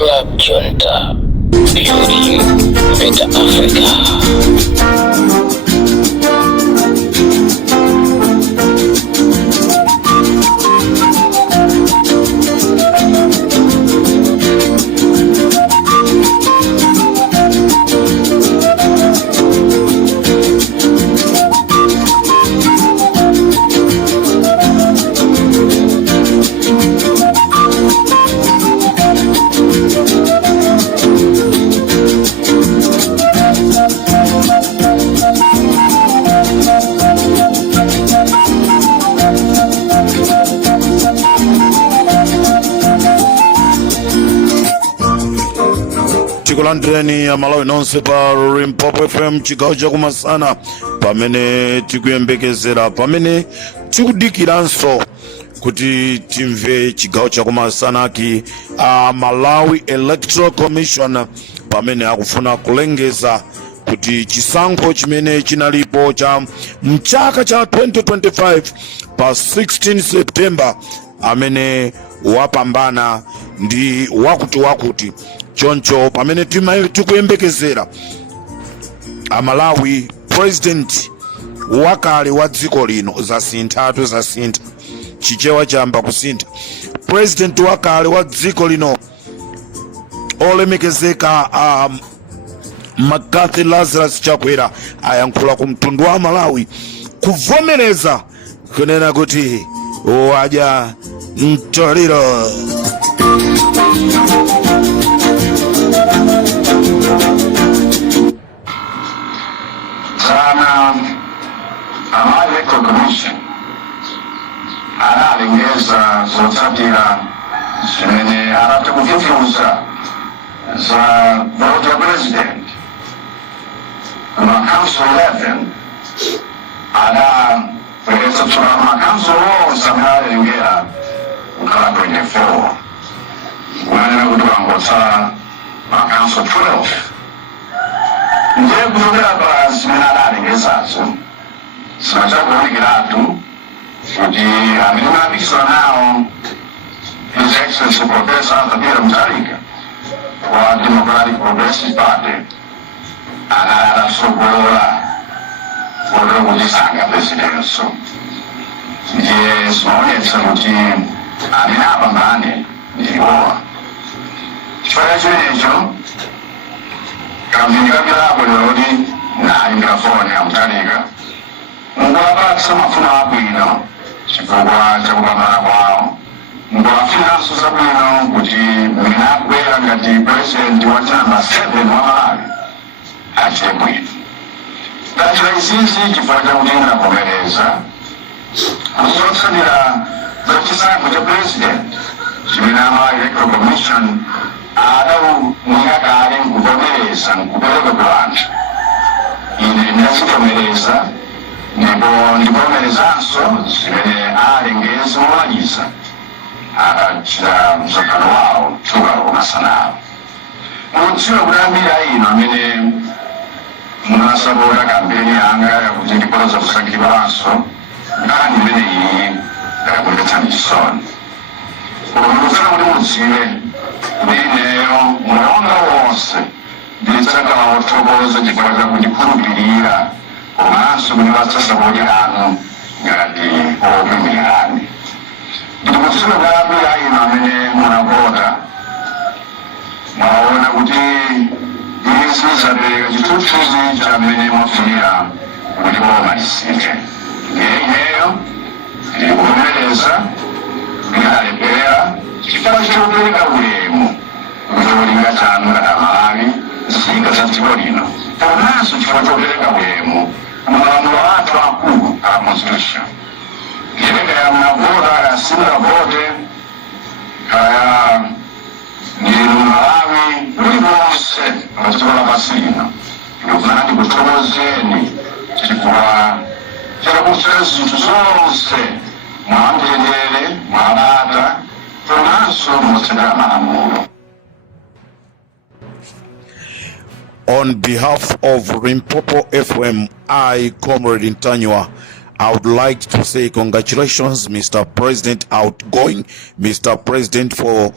Club Junta, building better Africa. Tikulandireni ya Malawi nonse pa Limpopo FM chigawo chakumasana pamene tikuyembekezera pamene tikudikiranso kuti timve chigawo chakumasanaki Malawi Electoral Commission pamene akufuna kulengeza kuti chisankho chimene chinalipo cha mchaka cha 2025 pa 16 September amene wapambana ndi wakuti choncho pamene tikuyembekezera Malawi president wakale wa dziko lino zasintha chichewa chamba kusintha. President wakale wa dziko lino olemekezeka McCarthy Lazarus Chakwera ayankhula ku mtundu wa Malawi kuvomereza kunena kuti waja mtoliro. Malawi Electoral Commission analengeza zotsatira zimene atakufufuza za vote ya president Council 11 adapereka tsopano Council wonse amene alengera kukhala 24 kumanena kuti wangotsa Council 12 ndiye kuchokera pa zimene adalengezazo sinachakuonekiratu kuti amene mapikisana nawo His Excellency Professor Arthur Peter Mutharika wa Democratic Progressive Party anasogola kotero kuti sangapezerenso. Ndiye zinaonetsa kuti amene apambane ndiwowa. Chifukwa chimenecho kamvini kapitapo lero kuti nayimbira foni ya Mutharika ngwapatsa mafuno abwino chifukwa chakupambana kwawo, ngwafunanso zabwino kuti mwina akubwera ngati president wa namba 7 wa Malawi achite bwino. Ndachita izizi chifukwa chakuti ndavomereza kuti zotsatira za chisankho cha president chimene Malawi Electoral Commission adamwina kale nkuvomereza nkupereka ku anthu. Ine ndachivomereza ndipo ndivomerezanso zimene alengeza molaliza akachita msonkhano wawo dzulo lakumasanawo. Mudziwa kuti ambiri inu amene munasapota kampeni yanga yakuti ndikhoza kusankhidwanso nkhani imene iyi yakunditsani chisoni. Ndikufuna kuti mudziwe kuti ineyo mulonga wonse nditsakala wothokoza chifukwa chakundikhulupirira komanso kunipatsa sapoti lanu ngati opimirirani. Ndikudziwa kuti ambiri inu amene munavota mwaona kuti izi zapereka chithunzithunzi chamene mwafunira kuti boma lisinthe. Ineyo ndikuvomereza ndinalembera chifukwa chopereka ulemu kuti cholinga chanu ngati Malawi nzika za dziko lino komanso chifukwa chopereka ulemu malamulo athu akulu a constitution. Kaya mnavota kaya simnavote kaya ndinu Malawi uliponse padziko lapansi lino ndikufuna ndikuthokozeni chifukwa chakuchita zinthu zonse mwamtendere mwabata komanso motsatira malamulo. On behalf of Limpopo FM, I, Comrade Ntanywa, I would like to say congratulations, Mr. President, outgoing Mr. President, for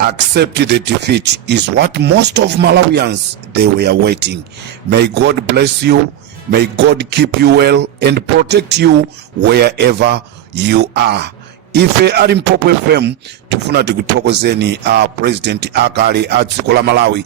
accept the defeat is what most of Malawians they were waiting. May God bless you. May God keep you well and protect you wherever you are. Ife ali Mpopo FM tufuna tikuthokozeni president akale a dziko la Malawi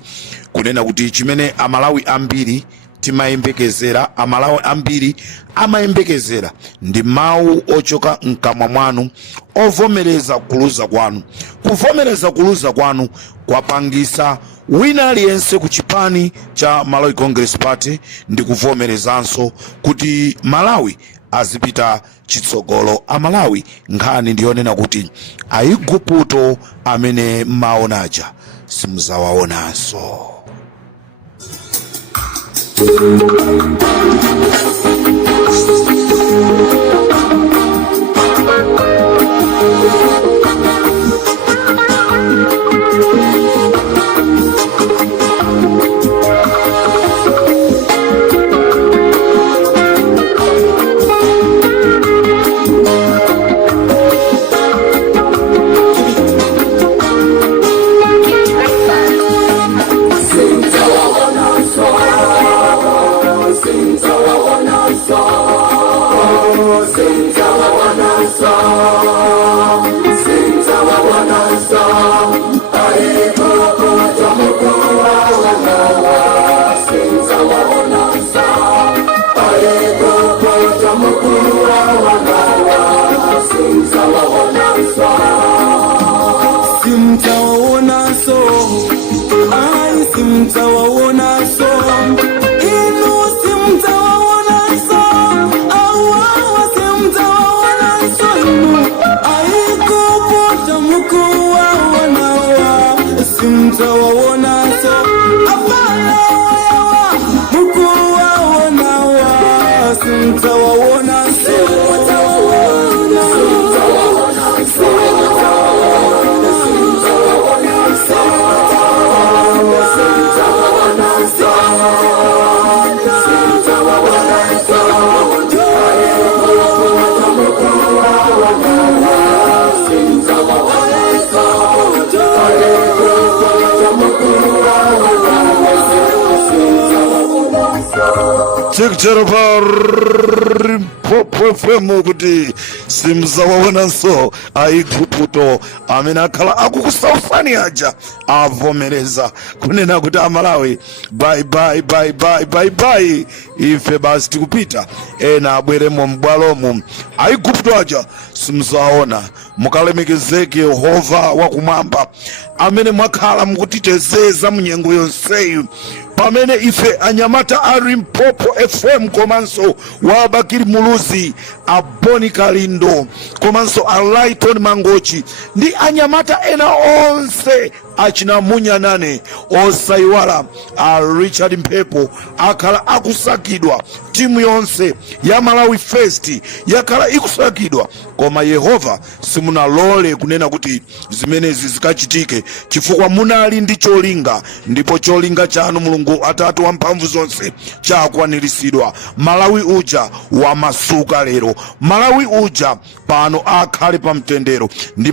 kunena kuti chimene amalawi ambiri timayembekezera, amalawi ambiri amayembekezera ndi mawu ochoka mkamwa mwanu ovomereza kuluza kwanu. Kuvomereza kuluza kwanu kwapangisa wina aliyense ku chipani cha Malawi Congress Party ndi kuvomerezanso kuti Malawi azipita chitsogolo. Amalawi nkhani ndiyonena kuti aiguputo amene maonaja simzawaonanso. Mpopo FM kuti simzawaonanso aiguputo amene akhala akukusaufani aja avomereza kunena kuti amalawi bye. Ife basi tikupita ena abweremo m'bwalomo. Aiguputo aja simzawaona. Mukalemekezeke Yehova wakumwamba amene mwakhala mukutiteteza munyengo yonseyi pamene ife anyamata ali Mpopo FM komanso wabakiri muluzi aboni kalindo komanso Alaiton Mangochi ndi anyamata ena onse achina munyanane osaiwala Richard Mphepo akhala akusakidwa. Timu yonse ya Malawi First yakhala ikusakidwa, koma Yehova simunalole kunena kuti zimenezi zikachitike chifukwa munali ndi cholinga, ndipo cholinga chanu Mulungu Atatu wamphamvu zonse chakwaniritsidwa. Malawi uja wamasuka lero. Malawi uja pano akhale pamtendero ndi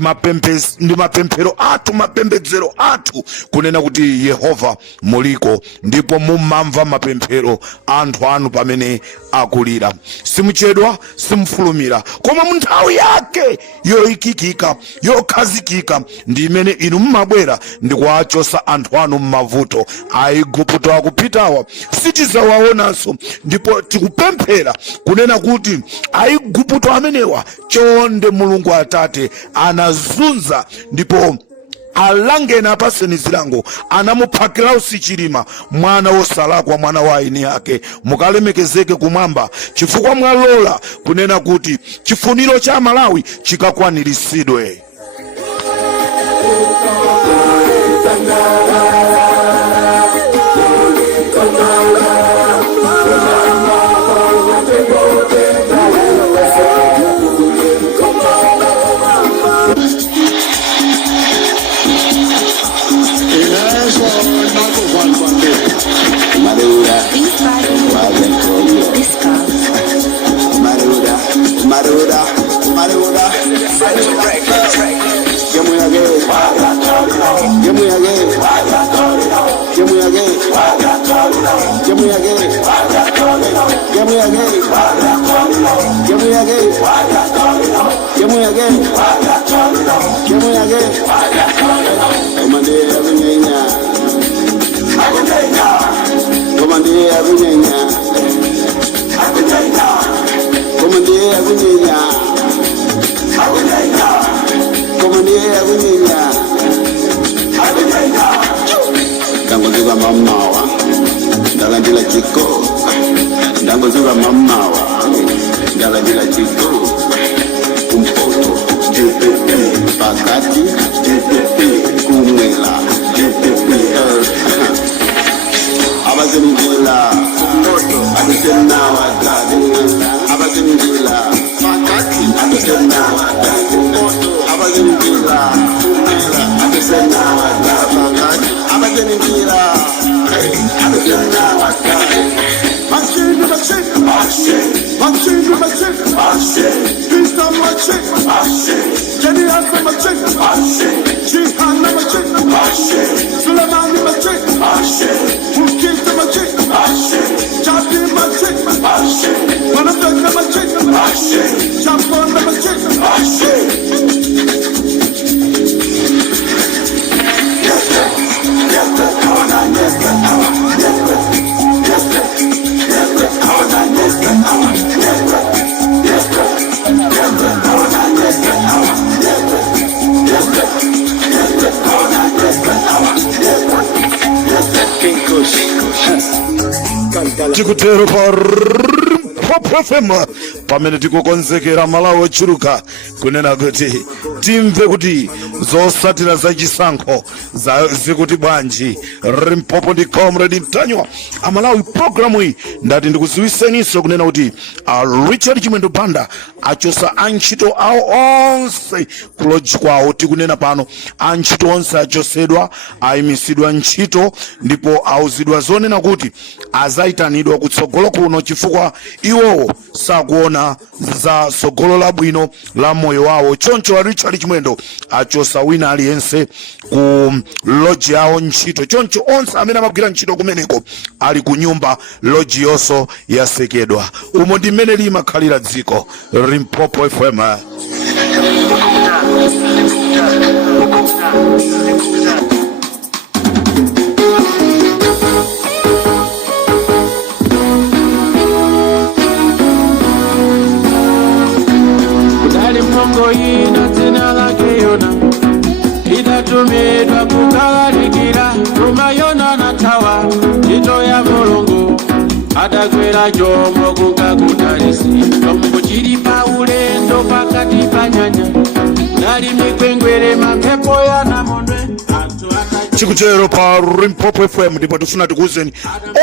mapemphero athu, mapembedzero athu kunena kuti Yehova muliko ndipo mumamva mapemphero anthu anu pamene akulira. Simuchedwa, simufulumira, koma munthawi yake yoikikika yokhazikika ndi imene inu mmabwera ndi kuwachosa anthu anu mmavuto. Aiguputo akupitawa sitizawaonanso, ndipo tikupemphera kunena kuti aiguputo amenewa chonde Mulungu Atate anazunza ndipo alange na paseni zilango anamuphakira usichilima mwana wosalakwa, mwana wa aini yake. Mukalemekezeke kumwamba chifukwa mwalola kunena kuti chifuniro cha Malawi chikakwaniritsidwe. Maruda, Tikutero Pop FM pamene tikukonzekera malawi ochuruka kunena kuti timve kuti zosatira zachisankho zikuti bwanji. Limpopo ndi Comrade Mtanywa amalawi programu iyi ndati ndikuziwiseninso kunena kuti Richard Chimwendo Banda achosa antchito awo onse kuloji kwawo. Tikunena pano antchito onse achosedwa, ayimisidwa ntchito ndipo auzidwa zonena kuti azaitanidwa kutsogolo kuno chifukwa iwowo sakuona za tsogolo labwino la moyo wawo. Choncho Richard Chimwendo achosa wina aliyense ku loji yawo ntchito. Choncho onse amene amagwira ntchito kumeneko ali ku nyumba loji yonso yasekedwa. Umo ndi mmene limakhalira dziko. Limpopo FM. Kudali mpongo ina dzina lake Yona, idatumidwa kukalalikira kuma Yona natawa ntchito ya Mulungu. Adakwera chombo kukakudalisi chombo chili pa ulendo pakati pa nyanja, nali mikwengwere mapepo ya namondwe. Chikutero pa Limpopo FM ndipo tifuna tikuwuzeni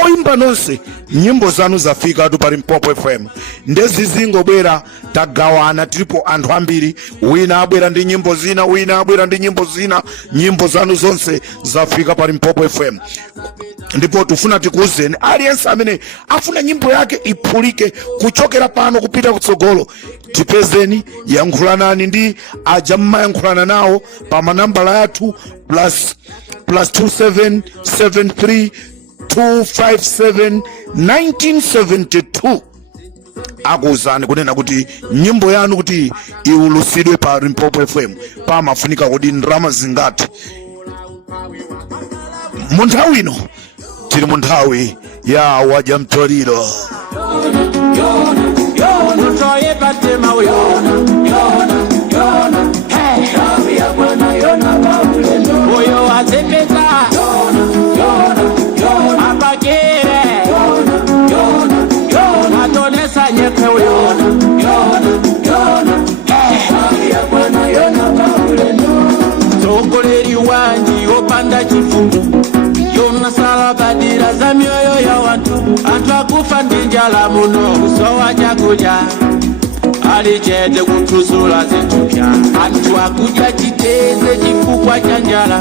oyimba nonse nyimbo zanu zafika tu pa Limpopo FM. Ndezi zingobwera tagawana tilipo anthu ambiri, wina abwera ndi nyimbo zina, wina abwera ndi nyimbo zina. Nyimbo zanu zonse zafika pa Limpopo FM. Ndipo tufuna tikuwuzeni aliyense amene afuna nyimbo yake iphulike kuchokera pano kupita kutsogolo, tipezeni, yankhulanani ndi aja mmayankhulana nawo pa manambala yathu +2773 257 1972. akuwuzani kunena kuti nyimbo yanu kuti iwulusidwe pa Limpopo FM pamafunika kuti ndrama zingati. Munthawi ino tili munthawi ya wajamtoliro. Tokoleri wanji opanda chifundo, Yona salabadira za mioyo ya watu. Anthu akufa ndi njala muno kusowa chakudya, alichete kutusula zintupya. Anthu akudya chiteze chifukwa cha njala,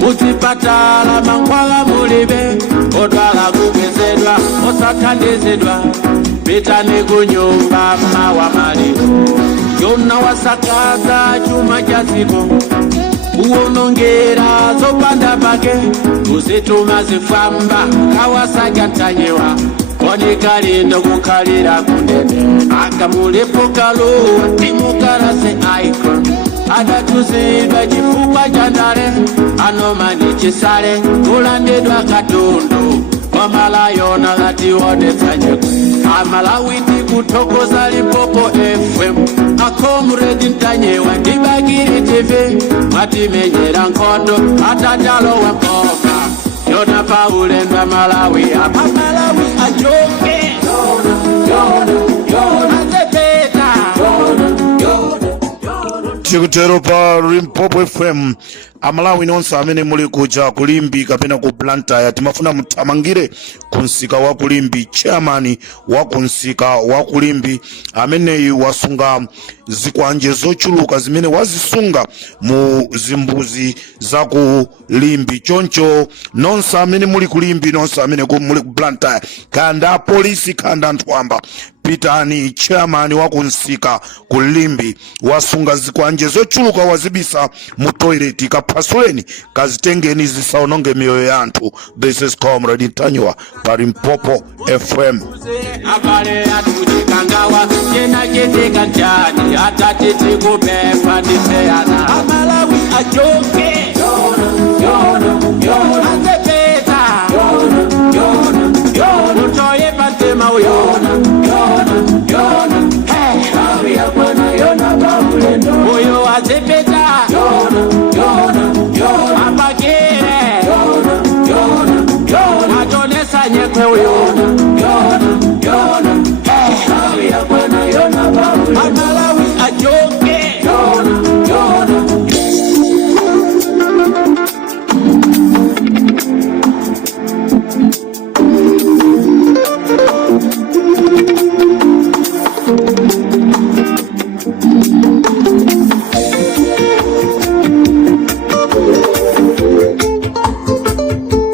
muzipatala mankhwala mulibe, odwala kupezedwa osathandizidwa. Pitani kunyumba mawa maliro, Yona wasakaza chuma cha ziko, uonongera zopanda pake kuzituma zifamba Kawasaki antanyewa Onikalindo kukalira kunene Akamulepo kaluwa timukarase icon Adatuzidwa chifukwa chandale Anomani chisale kulandidwa katundu Wamalayona gati wonetsanye Amalawiti kutokoza Limpopo FM Akomredi ntanyewa ndibagiri TV Matimenyera nkondo atatalo wempoka Yona Paulenda Malawi apa Malawi ajoke Yona Zepeta Chikutero pa Limpopo FM Amalawi nonsa amene muli kuja kulimbi kapena ku Blantyre timafuna muthamangire kunsika wa kulimbi chairman wa kunsika wa kulimbi amene wasunga zikwanje zochuluka zimene wazisunga mu zimbuzi za kulimbi choncho nonsa amene muli kulimbi nonsa amene muli ku Blantyre kanda polisi kanda ntwamba pitani chairman wa kunsika kulimbi wasunga zikwanje zochuluka wazibisa mu toilet kapasuleni kazitengeni zisaononge mioyo ya anthu. This is Comrade Ntanyewa pa Limpopo FM. Abale atujikangawa jena jeteka njani atatiti kubepa niseana Amalawi ajoke Yona Azepeta Yona Utoye patema uyona Hey Hawi akwana Yona Babulendo Uyo Azepeta Yona Apakire Yona Atonesa nyekwe uyona Hey Hawi akwana Yona Babulendo Amalawi ajoke Yona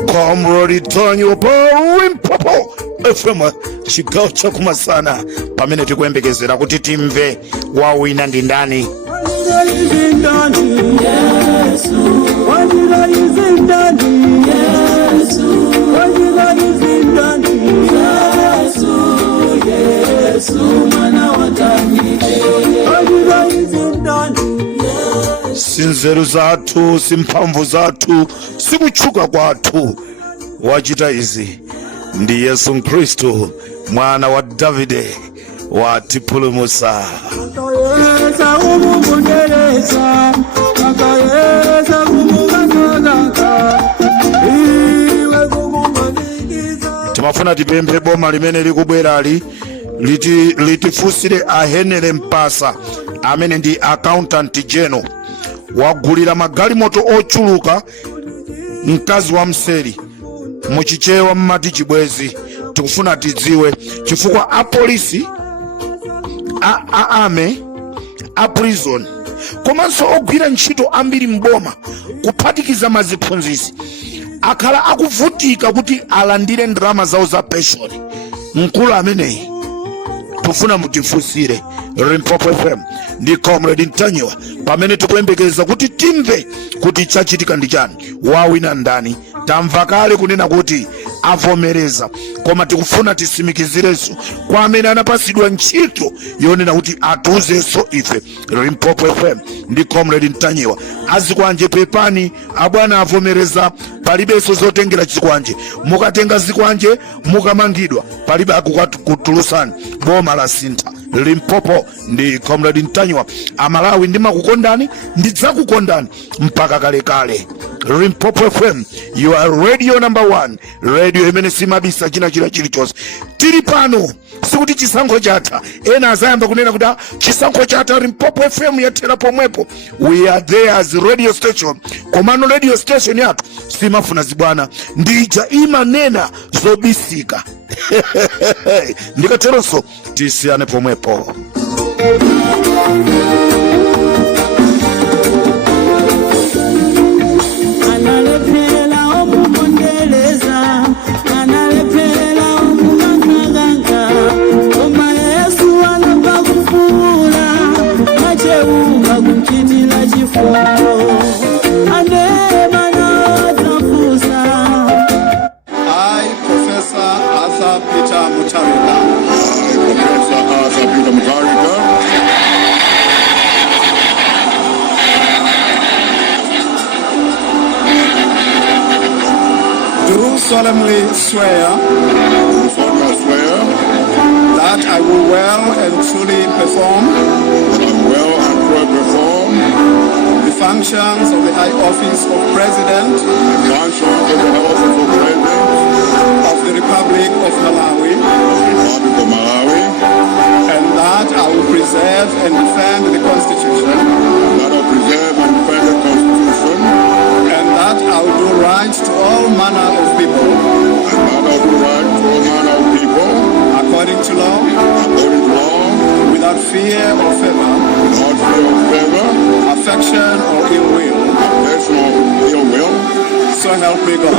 Comrade Ntanyewa pa Limpopo FM chigawo chakumasana pamene tikuyembekezera kuti timve wawina ndi ndani. Sinzeru zathu simphamvu zathu sikuchuka kwathu wachita izi ndi Yesu Kristu mwana wa Davide watipulumutsa. Timafuna tipemphe boma limene likubwerali litifusire ahenere mpasa amene ndi accountant general wagulira magalimoto ochuluka mkazi wa mseri muchichewa mmati chibwezi. Tikufuna tidziwe chifukwa apolisi ame a prison komanso ogwira ntchito ambiri mboma kuphatikiza maziphunzisi akhala akuvutika kuti alandire ndalama zawo za pension. Mkulu ameneyi tufuna mutifusire. Limpopo FM ndi Comrade Ntanyewa pamene tikuyembekeza kuti timve kuti chachitika ndi chani, wawina ndani. Tamva kale kunena kuti avomereza, koma tikufuna tisimikizirenso kwa amene anapasidwa ntchito yonena kuti atiuzenso ife. Limpopo FM ndi Comrade Ntanyewa azikwanje pepani abwana avomereza, palibenso zotengera chikwanje. Mukatenga zikwanje mukamangidwa palibe akukutulutsani, boma la sintha. Limpopo ndi Comrade Ntanyewa. Amalawi ndimakukondani, ndidzakukondani mpaka kale kale. Limpopo FM, you are radio number 1, radio imene simabisa china chilichonse. Tili pano sikuti chisankho chatha, ena azayamba kunena kuti chisankho chatha. Limpopo FM yathera pomwepo. We are there as radio station, komano radio station yathu simafuna zibwana, ndija imanena zobisika. Ndikateronso tisiyane pomwepo. solemnly swear that I will well and truly perform the functions of the high office of President of the Republic of Malawi, and that I will preserve and defend the Constitution, and that I will do right to all manner of people, according to law, without fear or favor, affection or ill will. So help me God.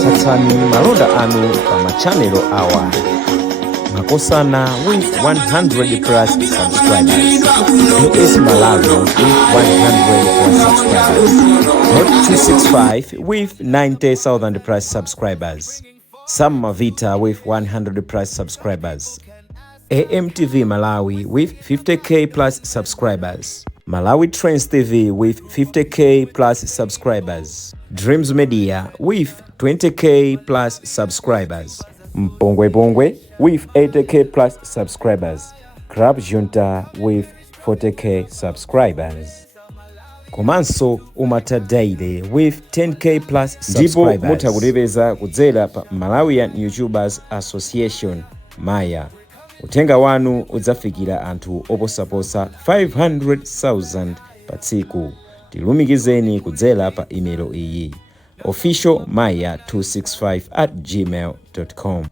Tsatsani malonda anu pa channel awa makosana with 100 plus subscribers. US Malawi with 100 plus subscribers. Not 265 with 90,000 plus subscribers. Sam Mavita with 100 plus subscribers. AMTV Malawi with 50k plus subscribers. Malawi Trends TV with 50k plus subscribers. Dreams Media with 20k plus subscribers. Mpongwe Bongwe with 80k plus subscribers. Club Junta with 40k subscribers. Komanso Umata Daily with 10k plus subscribers. Ndipo mutakulipeza kudzera pa Malawian YouTubers Association Maya. Utenga wanu udzafikira anthu oposaposa 500,000 pa tsiku. Tilumikizeni kudzera pa email iyi officialmaya265@gmail.com.